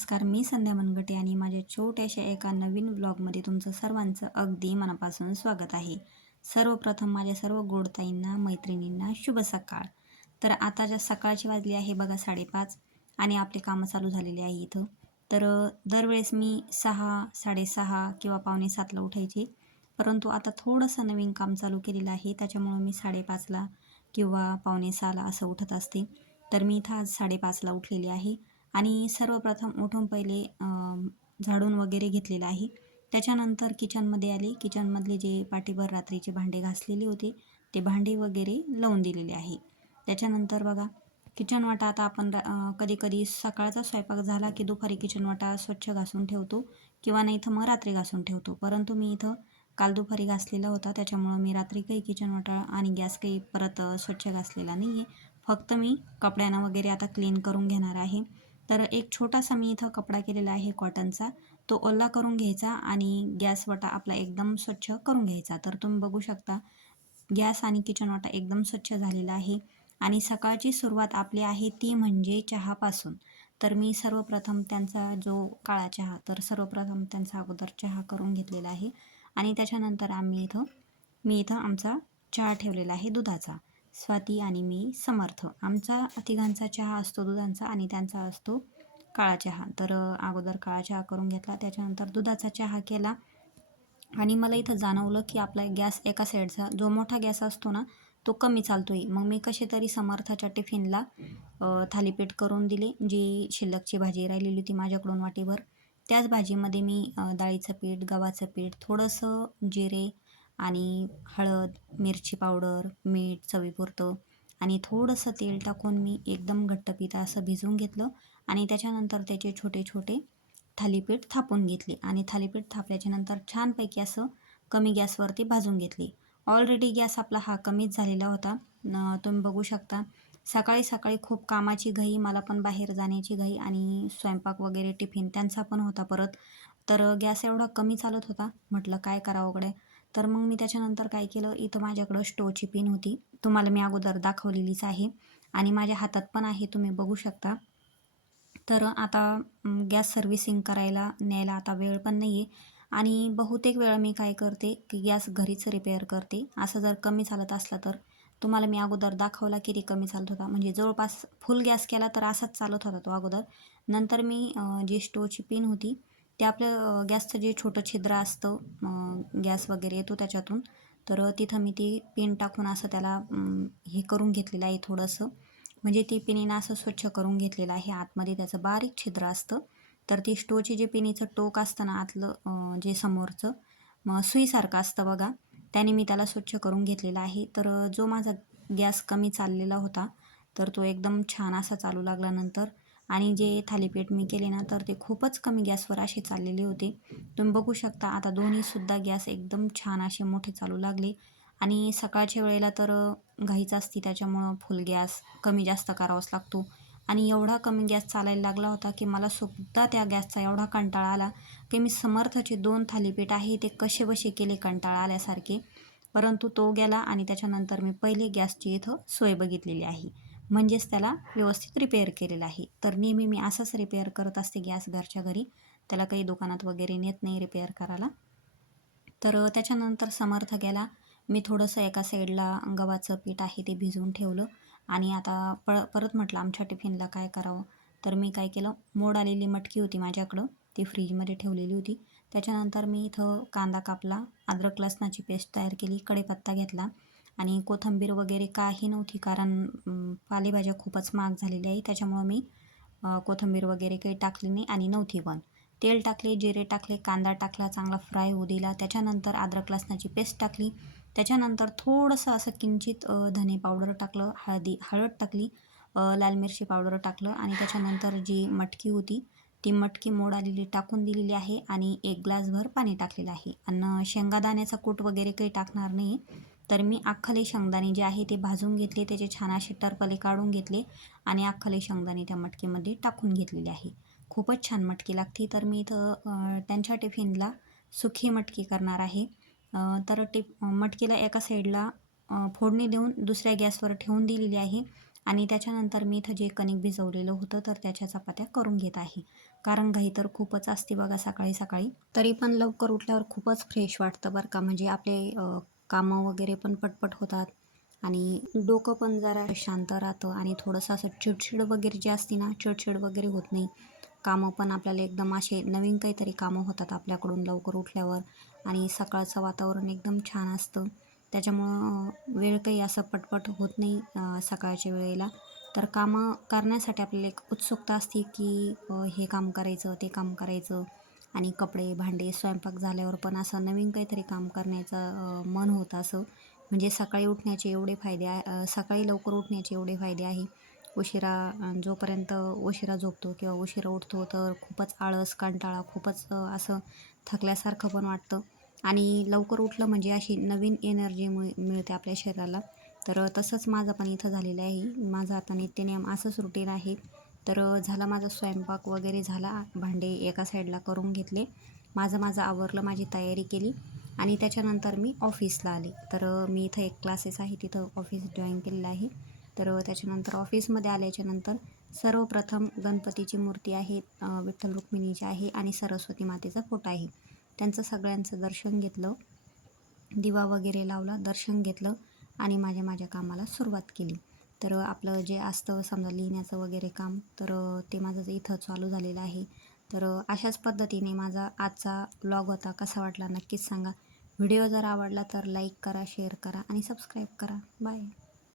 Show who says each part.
Speaker 1: नमस्कार मी संध्या मनगटे आणि माझ्या छोट्याशा एका नवीन ब्लॉगमध्ये तुमचं सर्वांचं अगदी मनापासून स्वागत आहे. सर्वप्रथम माझ्या सर्व गोडताईंना मैत्रिणींना शुभ सकाळ. तर आता ज्या सकाळची वाजली आहे बघा साडेपाच आणि आपले कामं चालू झालेले आहे इथं. तर दरवेळेस मी सहा साडेसहा किंवा पावणे सातला उठायचे. परंतु आता थोडंसं नवीन काम चालू केलेलं आहे त्याच्यामुळं मी साडेपाचला किंवा पावणे सहाला असं उठत असते. तर मी इथं आज साडेपाचला उठलेली आहे. आणि सर्वप्रथम उठून पहिले झाडून वगैरे घेतलेलं आहे. त्याच्यानंतर किचनमध्ये आले. किचनमधले जे पाठीभर रात्रीचे भांडे घासलेले होते ते भांडे वगैरे लावून दिलेले आहे. त्याच्यानंतर बघा किचन वाटा आता आपण कधी कधी सकाळचा स्वयंपाक झाला की दुपारी किचन वाटा स्वच्छ घासून ठेवतो किंवा नाही तर मग रात्री घासून ठेवतो. परंतु मी इथं काल दुपारी घासलेला होता. त्याच्यामुळं मी रात्री काही किचन वाटा आणि गॅस काही परत स्वच्छ घासलेला नाही आहे फक्त मी कपड्यांना वगैरे आता क्लीन करून घेणार आहे. तर एक छोटासा मी इथं कपडा केलेला आहे कॉटनचा. तो ओला करून घ्यायचा आणि गॅस वाटा आपला एकदम स्वच्छ करून घ्यायचा. तर तुम्ही बघू शकता गॅस आणि किचन वाटा एकदम स्वच्छ झालेला आहे. आणि सकाळची सुरुवात आपली आहे ती म्हणजे चहापासून. तर मी सर्वप्रथम त्यांचा जो काळा चहा तर सर्वप्रथम त्यांचा अगोदर चहा करून घेतलेला आहे. आणि त्याच्यानंतर आम्ही इथं मी इथं आमचा चहा ठेवलेला आहे दुधाचा. स्वाती आणि मी समर्थ. आमचा तिघांचा चहा असतो दुधांचा आणि त्यांचा असतो काळा चहा. तर अगोदर काळा चहा करून घेतला त्याच्यानंतर दुधाचा चहा केला. आणि मला इथं जाणवलं की आपला गॅस एका साईडचा जो मोठा गॅस असतो ना तो कमी चालतो आहे मग मी कसे तरी समर्थाच्या टिफिनला थालीपीठ करून दिले. जी शिल्लकची भाजी राहिलेली होती माझ्याकडून वाटीभर त्याच भाजीमध्ये मी डाळीचं पीठ गव्हाचं पीठ थोडंसं जिरे आणि हळद मिरची पावडर मीठ चवीपुरतं आणि थोडंसं तेल टाकून मी एकदम घट्ट पिता असं भिजवून घेतलं आणि त्याच्यानंतर त्याचे छोटे छोटे थालीपीठ थापून घेतले आणि थालीपीठ थापल्याच्यानंतर छानपैकी असं कमी गॅसवरती भाजून घेतली. ऑलरेडी गॅस आपला हा कमीच झालेला होता. तुम्ही बघू शकता सकाळी सकाळी खूप कामाची घाई मला पण बाहेर जाण्याची घाई आणि स्वयंपाक वगैरे टिफिन त्यांचा पण होता परत. तर गॅस एवढा कमी चालत होता. म्हटलं काय करावं वगैरे तर मग मी त्याच्यानंतर काय केलं इथं माझ्याकडं स्टोची पिन होती. तुम्हाला मी अगोदर दाखवलेलीच आहे. आणि माझ्या हातात पण आहे तुम्ही बघू शकता. तर आता गॅस सर्व्हिसिंग करायला न्यायला आता वेळ पण नाही आहे आणि बहुतेक वेळा मी काय करते की गॅस घरीच रिपेअर करते. असं जर कमी चालत असला तर. तुम्हाला मी अगोदर दाखवला किती कमी चालत होता. म्हणजे जवळपास फुल गॅस केला तर असाच चालत होता तो अगोदर. नंतर मी जी स्टोवची पिन होती ते आपलं गॅसचं जे छोटं छिद्र असतं गॅस वगैरे येतो त्याच्यातून तर तिथं मी ती पेन टाकून असं त्याला हे करून घेतलेलं आहे थोडंसं. म्हणजे ती पिनीनं असं स्वच्छ करून घेतलेलं आहे. आतमध्ये त्याचं बारीक छिद्र असतं. तर ती स्टोची जे पिनीचं टोक असतं ना आतलं जे समोरचं मग सुईसारखं असतं बघा त्याने मी त्याला स्वच्छ करून घेतलेला आहे. तर जो माझा गॅस कमी चाललेला होता तर तो एकदम छान असा चालू लागला नंतर आणि जे थालीपीठ मी केले ना तर ते खूपच कमी गॅसवर असे चाललेले होते. तुम्ही बघू शकता आता दोन्हीसुद्धा गॅस एकदम छान असे मोठे चालू लागले. आणि सकाळच्या वेळेला तर घाईच असती त्याच्यामुळं फुल गॅस कमी जास्त करावाच लागतो. आणि एवढा कमी गॅस चालायला लागला होता की मला सुद्धा त्या गॅसचा एवढा कंटाळा आला की मी समर्थचे दोन थालीपीठ आहे ते कसे बसे केले कंटाळा आल्यासारखे. परंतु तो गेला आणि त्याच्यानंतर मी पहिले गॅसची इथं सोय बघितलेली आहे. म्हणजेच त्याला व्यवस्थित रिपेअर केलेलं आहे. तर नेहमी मी असंच रिपेअर करत असते गॅस घरच्या घरी. त्याला काही दुकानात वगैरे नेत नाही रिपेअर करायला. तर त्याच्यानंतर समर्थ गेला. मी थोडंसं एका साईडला गव्हाचं पीठ आहे ते भिजवून ठेवलं. आणि आता प परत म्हटलं आमच्या टिफिनला काय करावं. तर मी काय केलं मोड आलेली मटकी होती माझ्याकडं ती फ्रीजमध्ये ठेवलेली होती. त्याच्यानंतर मी इथं कांदा कापला अद्रक लसणाची पेस्ट तयार केली कढीपत्ता घेतला. आणि कोथिंबीर वगैरे काही नव्हती कारण पालेभाज्या खूपच महाग झालेल्या आहे त्याच्यामुळं मी कोथंबीर कोथिंबीर वगैरे काही टाकली नाही आणि नव्हती पण. तेल टाकले जिरे टाकले कांदा टाकला चांगला फ्राय होऊ दिला. त्याच्यानंतर अद्रक लसणाची पेस्ट टाकली. त्याच्यानंतर थोडंसं असं किंचित धने पावडर टाकलं हळदी हळद टाकली लाल मिरची पावडर टाकलं आणि त्याच्यानंतर जी मटकी होती ती मटकी मोड आलेली टाकून दिलेली आहे आणि एक ग्लासभर पाणी टाकलेलं आहे. आणि शेंगादाण्याचा कूट वगैरे काही टाकणार नाही. तर मी अख्खले शेंगदाणे जे आहे ते भाजून घेतले त्याचे छान असे टरपले काढून घेतले आणि अख्खले शेंगदाणे त्या मटकीमध्ये टाकून घेतलेले आहे. खूपच छान मटकी लागते. तर मी इथं त्यांच्या टिफिनला सुखी मटकी करणार आहे. तर टिप मटकीला एका साईडला फोडणी देऊन दुसऱ्या गॅसवर ठेवून दिलेली आहे आणि त्याच्यानंतर मी इथं जे कणिक भिजवलेलं होतं तर त्याच्या चपात्या करून घेत आहे. कारण घाई तर खूपच असते बघा सकाळी सकाळी. तरी पण लवकर उठल्यावर खूपच फ्रेश वाटतं बरं का. म्हणजे आपले कामं वगैरे पण पटपट होतात. आणि डोकं पण जरा शांत राहतं आणि थोडंसं असं चिडचिड वगैरे जे असते ना चिडचिड वगैरे होत नाही. कामं पण आपल्याला एकदम असे नवीन काहीतरी कामं होतात आपल्याकडून लवकर उठल्यावर. आणि सकाळचं वातावरण एकदम छान असतं. त्याच्यामुळं वेळ काही असं पटपट होत नाही सकाळच्या वेळेला. तर कामं करण्यासाठी आपल्याला एक उत्सुकता असते की हे काम करायचं ते काम करायचं. आणि कपडे भांडे स्वयंपाक झाल्यावर पण असं नवीन काहीतरी काम करण्याचं मन होतं असं. म्हणजे सकाळी उठण्याचे एवढे फायदे आहे सकाळी लवकर उठण्याचे एवढे फायदे आहे. उशिरा जोपर्यंत उशिरा झोपतो किंवा उशिरा उठतो तर खूपच आळस कंटाळा खूपच असं थकल्यासारखं पण वाटतं. आणि लवकर उठलं म्हणजे अशी नवीन एनर्जी मिळ मिळते आपल्या शरीराला. तर तसंच माझं पण इथं झालेलं आहे. माझं आता नित्यनियम असंच रुटीन आहे. तर झाला माझा स्वयंपाक वगैरे झाला. भांडे एका साईडला करून घेतले. माझं माझं आवरलं माझी तयारी केली आणि त्याच्यानंतर मी ऑफिसला आले. तर मी इथं एक क्लासेस आहे तिथं ऑफिस जॉईन केलेलं आहे. तर त्याच्यानंतर ऑफिसमध्ये आल्याच्यानंतर सर्वप्रथम गणपतीची मूर्ती आहे विठ्ठल रुक्मिणीची आहे आणि सरस्वती मातेचा फोटो आहे. त्यांचं सगळ्यांचं दर्शन घेतलं. दिवा वगैरे लावला दर्शन घेतलं आणि माझ्या माझ्या कामाला सुरुवात केली. तर आपलं जे असतं समजा लिहिण्याचं वगैरे काम तर ते माझं इथं चालू झालेलं आहे. तर अशाच पद्धतीने माझा आजचा ब्लॉग होता. कसा वाटला नक्कीच सांगा. व्हिडिओ जर आवडला तर लाईक करा शेअर करा आणि सबस्क्राईब करा. बाय